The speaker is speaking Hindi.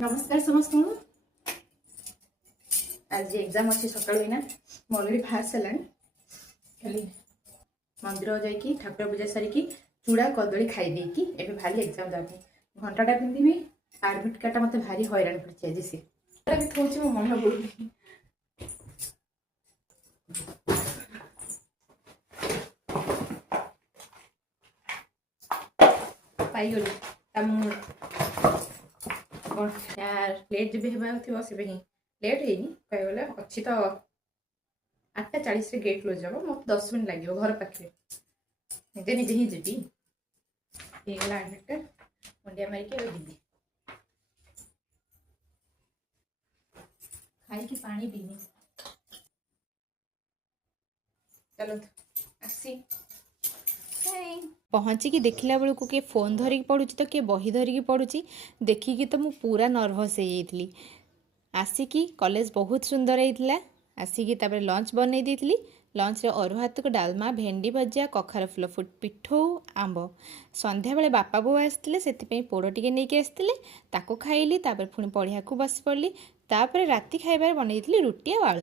नमस्कार समस्त। आज एग्जाम अच्छे सकाल अलरेडी बाहर सारा खाली मंदिर जाकि ठाकुर पूजा सारिकी चूड़ा कदली खाई ए भारी एग्जाम देवाई घंटाटा पिंधि आडमिट कार्डटा मत भारी हैरान कर मो मन पड़ू पाईगली यार लेट जब होगा से लेट है कहगला अच्छी तो 8:40 गेट क्लोज हम मत 10 मिनट लगे घर पाखे निजे निजे ही जी होगा आडमिट मुंडिया मारिक जी खाई पानी पीनी चलो आसी पहुँचिकी देखला बेलू किए फोन धरिकी पढ़ुची तो किए बही धरिकी पढ़ुची देखिकी तो मु पूरा नर्भस हो जाइली। आसिकी कॉलेज बहुत सुंदर होता आसिकी तापर लंच बनई देइली। लंच रे अरुआ भात को डालमा भेंडी भजा कखार फुल पिठौ आंब संध्या बेले बापा बो आसते से पोड़ टिके नहीं आसते ताको खाइली। तापर पुणी पढ़िया को बस पड़ली। तापर राति खाइबार बनई रुटी और आलू।